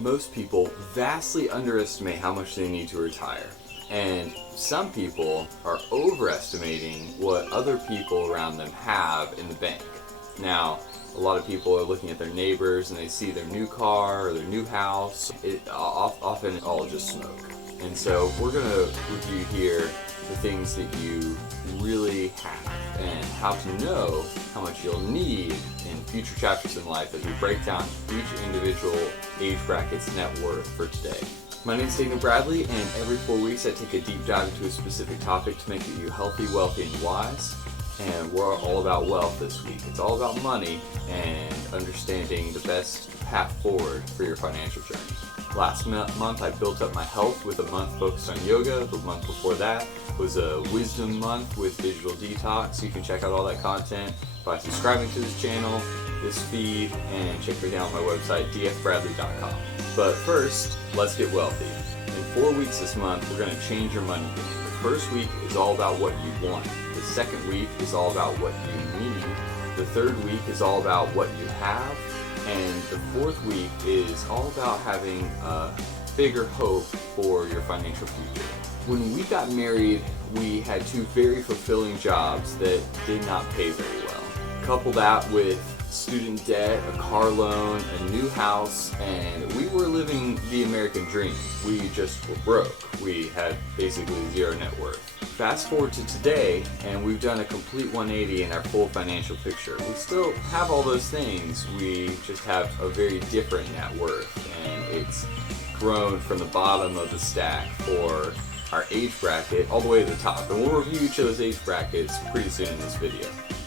Most people vastly underestimate how much they need to retire. And some people are overestimating what other people around them have in the bank. Now, a lot of people are looking at their neighbors and they see their new car or their new house. Often all just smoke. And so we're going to review here the things that you really have and how to know how much you'll need in future chapters in life as we break down each individual age bracket's net worth for today. My name is Daniel Bradley, and every 4 weeks I take a deep dive into a specific topic to make you healthy, wealthy, and wise. And we're all about wealth this week. It's all about money and understanding the best path forward for your financial journey. Last month I built up my health with a month focused on yoga. The month before that was a wisdom month with digital detox. You can check out all that content by subscribing to this channel, this feed, and check me out on my website, dfbradley.com. But first, let's get wealthy. In 4 weeks this month, we're going to change your money game. The first week is all about what you want. The second week is all about what you need. The third week is all about what you have. And the fourth week is all about having a bigger hope for your financial future. When we got married, we had two very fulfilling jobs that did not pay very well. Couple that with student debt, a car loan, a new house, and we were living the American dream. We just were broke. We had basically zero net worth. Fast forward to today, and we've done a complete 180 in our full financial picture. We still have all those things, we just have a very different net worth, and it's grown from the bottom of the stack for our age bracket all the way to the top. And we'll review each of those age brackets pretty soon in this video.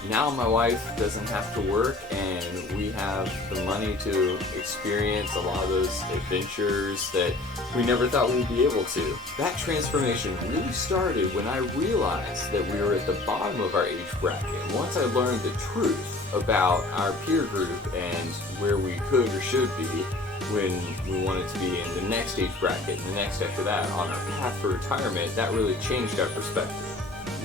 Now my wife doesn't have to work, and we have the money to experience a lot of those adventures that we never thought we'd be able to. That transformation really started when I realized that we were at the bottom of our age bracket. Once I learned the truth about our peer group and where we could or should be when we wanted to be in the next age bracket and the next after that on our path for retirement, that really changed our perspective.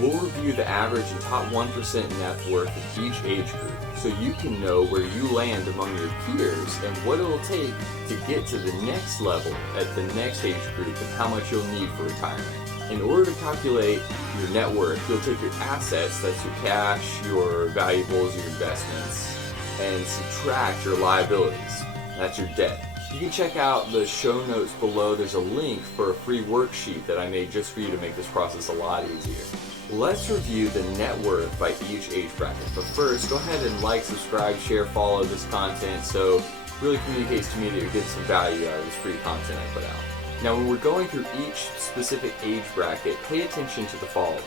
We'll review the average and top 1% net worth of each age group so you can know where you land among your peers and what it'll take to get to the next level at the next age group and how much you'll need for retirement. In order to calculate your net worth, you'll take your assets, that's your cash, your valuables, your investments, and subtract your liabilities, that's your debt. You can check out the show notes below. There's a link for a free worksheet that I made just for you to make this process a lot easier. Let's review the net worth by each age bracket. But first, go ahead and like, subscribe, share, follow this content so it really communicates to me that you're getting some value out of this free content I put out. Now, when we're going through each specific age bracket, pay attention to the following: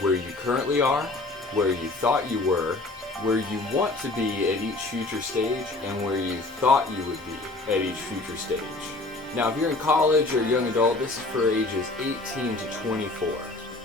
where you currently are, where you thought you were, where you want to be at each future stage, and where you thought you would be at each future stage. Now, if you're in college or young adult, this is for ages 18 to 24.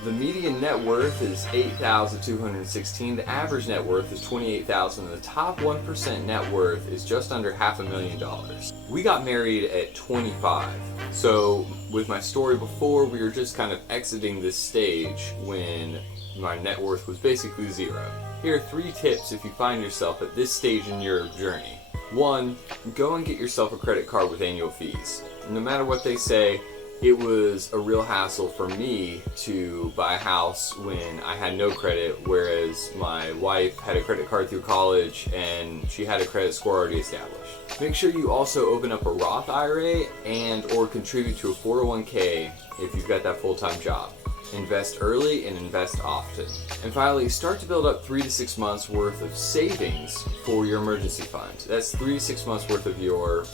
The median net worth is $8,216. The average net worth is $28,000. And the top 1% net worth is just under $500,000. We got married at 25. So with my story before, we were just kind of exiting this stage when my net worth was basically zero. Here are 3 tips if you find yourself at this stage in your journey. 1, go and get yourself a credit card with annual fees. No matter what they say, it was a real hassle for me to buy a house when I had no credit, whereas my wife had a credit card through college and she had a credit score already established. Make sure you also open up a Roth IRA and or contribute to a 401k if you've got that full-time job. Invest early and invest often. And finally, start to build up 3 to 6 months worth of savings for your emergency fund. That's 3 to 6 months worth of your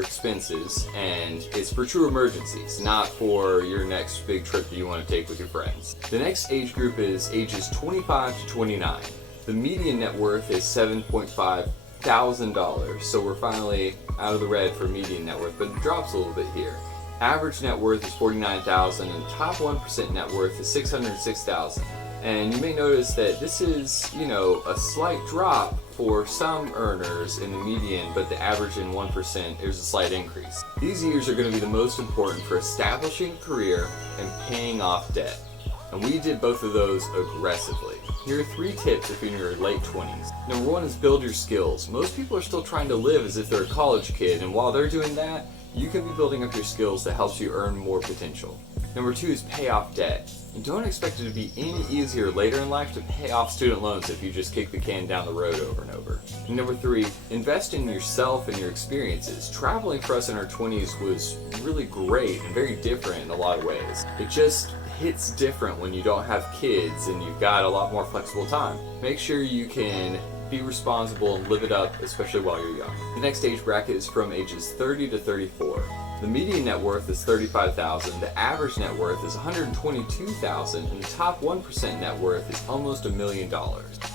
expenses, and it's for true emergencies, not for your next big trip that you want to take with your friends. The next age group is ages 25 to 29. The median net worth is $7.5 thousand, so we're finally out of the red for median net worth, but it drops a little bit here. Average net worth is $49,000 and top 1% net worth is $606,000. And you may notice that this is, a slight drop for some earners in the median, but the average in 1% is a slight increase. These years are going to be the most important for establishing a career and paying off debt. And we did both of those aggressively. Here are 3 tips if you're in your late 20s. Number 1 is build your skills. Most people are still trying to live as if they're a college kid, and while they're doing that, you can be building up your skills that helps you earn more potential. Number 2 is pay off debt. And don't expect it to be any easier later in life to pay off student loans if you just kick the can down the road over and over. And number 3, invest in yourself and your experiences. Traveling for us in our 20s was really great and very different in a lot of ways. It just hits different when you don't have kids and you've got a lot more flexible time. Make sure you can be responsible and live it up, especially while you're young. The next age bracket is from ages 30 to 34. The median net worth is $35,000, the average net worth is $122,000, and the top 1% net worth is almost $1 million.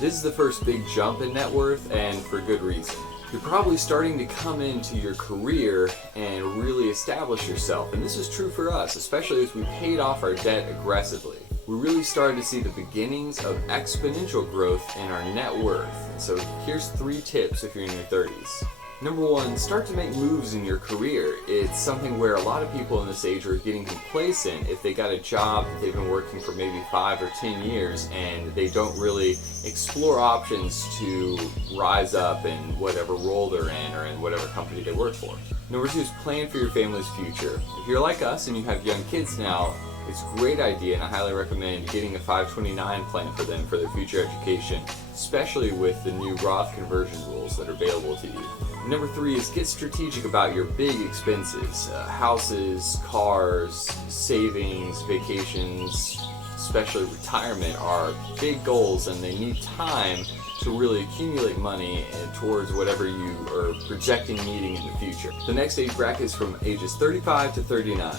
This is the first big jump in net worth, and for good reason. You're probably starting to come into your career and really establish yourself, and this is true for us, especially as we paid off our debt aggressively. We really started to see the beginnings of exponential growth in our net worth. So here's 3 tips if you're in your 30s. Number 1, start to make moves in your career. It's something where a lot of people in this age are getting complacent if they got a job that they've been working for maybe 5 or 10 years and they don't really explore options to rise up in whatever role they're in or in whatever company they work for. Number 2 is plan for your family's future. If you're like us and you have young kids now, it's a great idea, and I highly recommend getting a 529 plan for them for their future education, especially with the new Roth conversion rules that are available to you. Number 3 is get strategic about your big expenses. Houses, cars, savings, vacations, especially retirement are big goals, and they need time to really accumulate money towards whatever you are projecting needing in the future. The next age bracket is from ages 35 to 39.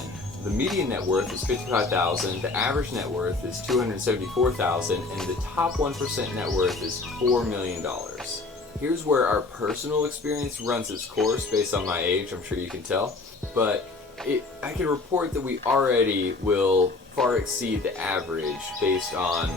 The median net worth is $55,000, the average net worth is $274,000, and the top 1% net worth is $4 million. Here's where our personal experience runs its course based on my age, I'm sure you can tell, but I can report that we already will far exceed the average based on,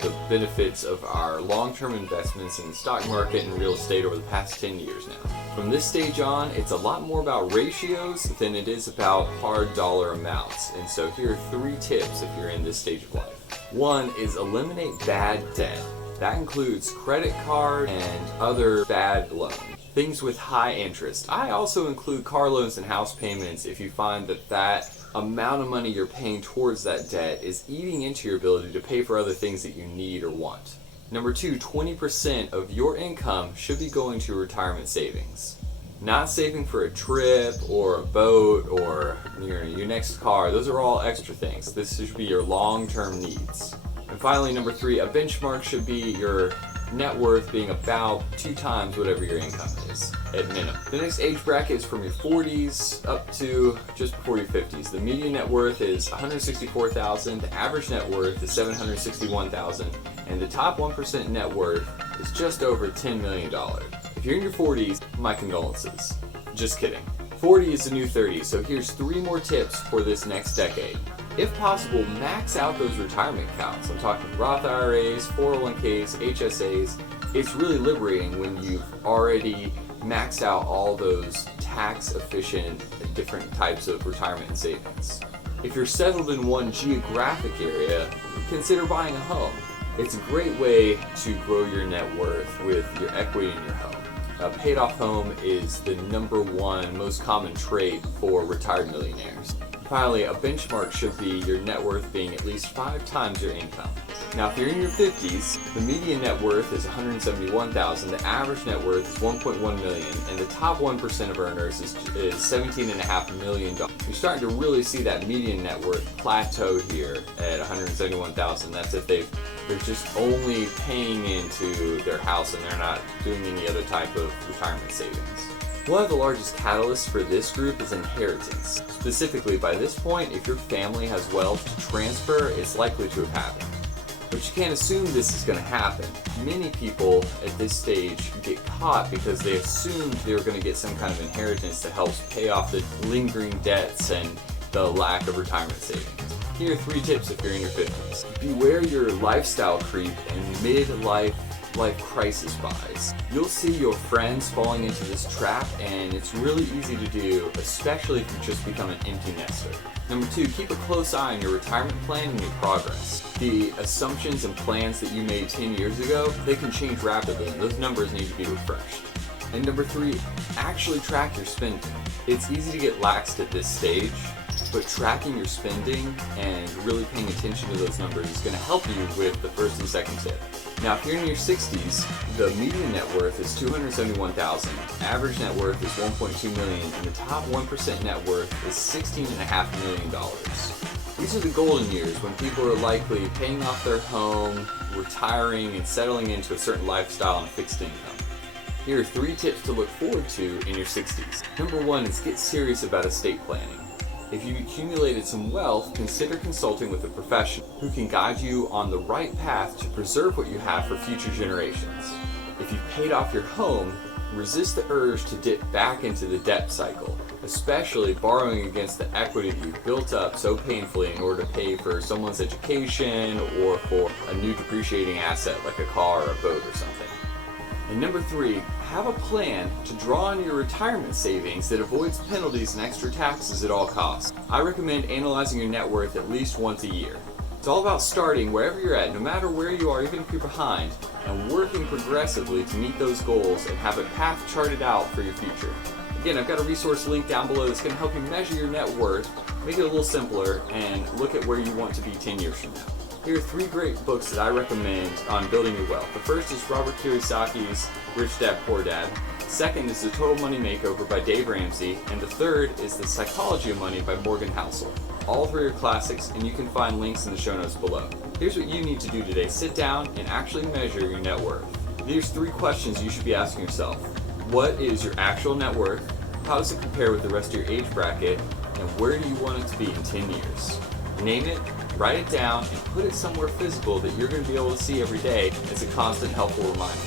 the benefits of our long-term investments in the stock market and real estate over the past 10 years now. From this stage on, it's a lot more about ratios than it is about hard dollar amounts. And so here are 3 tips if you're in this stage of life. 1 is eliminate bad debt. That includes credit card and other bad loans. Things with high interest. I also include car loans and house payments if you find that amount of money you're paying towards that debt is eating into your ability to pay for other things that you need or want. Number 2, 20% of your income should be going to retirement savings. Not saving for a trip or a boat or your next car. Those are all extra things. This should be your long-term needs. And finally, number 3, a benchmark should be your net worth being about 2 times whatever your income is, at minimum. The next age bracket is from your 40s up to just before your 50s. The median net worth is $164,000, the average net worth is $761,000, and the top 1% net worth is just over $10 million. If you're in your 40s, my condolences. Just kidding. 40 is the new 30, so here's 3 more tips for this next decade. If possible, max out those retirement accounts. I'm talking Roth IRAs, 401ks, HSAs. It's really liberating when you've already maxed out all those tax-efficient different types of retirement and savings. If you're settled in one geographic area, consider buying a home. It's a great way to grow your net worth with your equity in your home. A paid-off home is the number 1 most common trait for retired millionaires. Finally, a benchmark should be your net worth being at least 5 times your income. Now, if you're in your 50s, the median net worth is $171,000, the average net worth is $1.1 million, and the top 1% of earners is $17.5 million. You're starting to really see that median net worth plateau here at $171,000. That's if they're just only paying into their house and they're not doing any other type of retirement savings. One of the largest catalysts for this group is inheritance. Specifically, by this point, if your family has wealth to transfer, it's likely to have happened. But you can't assume this is going to happen. Many people at this stage get caught because they assumed they were going to get some kind of inheritance that helps pay off the lingering debts and the lack of retirement savings. Here are 3 tips if you're in your 50s. Beware your lifestyle creep and midlife crisis buys. You'll see your friends falling into this trap, and it's really easy to do, especially if you just become an empty nester. Number 2, keep a close eye on your retirement plan and your progress. The assumptions and plans that you made 10 years ago, they can change rapidly, and those numbers need to be refreshed. And number 3, actually track your spending. It's easy to get laxed at this stage, but tracking your spending and really paying attention to those numbers is going to help you with the first and second tip. Now, if you're in your 60s, the median net worth is $271,000, average net worth is $1.2 million, and the top 1% net worth is $16.5 million. These are the golden years when people are likely paying off their home, retiring, and settling into a certain lifestyle and fixed income. Here are 3 tips to look forward to in your 60s. Number 1 is get serious about estate planning. If you've accumulated some wealth, consider consulting with a professional who can guide you on the right path to preserve what you have for future generations. If you've paid off your home, resist the urge to dip back into the debt cycle, especially borrowing against the equity that you've built up so painfully in order to pay for someone's education or for a new depreciating asset like a car or a boat or something. And number 3, have a plan to draw on your retirement savings that avoids penalties and extra taxes at all costs. I recommend analyzing your net worth at least once a year. It's all about starting wherever you're at, no matter where you are, even if you're behind, and working progressively to meet those goals and have a path charted out for your future. Again, I've got a resource link down below that's going to help you measure your net worth, make it a little simpler, and look at where you want to be 10 years from now. Here are 3 great books that I recommend on building your wealth. The first is Robert Kiyosaki's Rich Dad, Poor Dad. Second is The Total Money Makeover by Dave Ramsey. And the third is The Psychology of Money by Morgan Housel. All 3 are classics, and you can find links in the show notes below. Here's what you need to do today. Sit down and actually measure your net worth. There's 3 questions you should be asking yourself. What is your actual net worth? How does it compare with the rest of your age bracket? And where do you want it to be in 10 years? Name it, write it down, and put it somewhere physical that you're going to be able to see every day as a constant helpful reminder.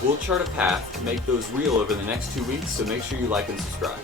We'll chart a path to make those real over the next 2 weeks, so make sure you like and subscribe.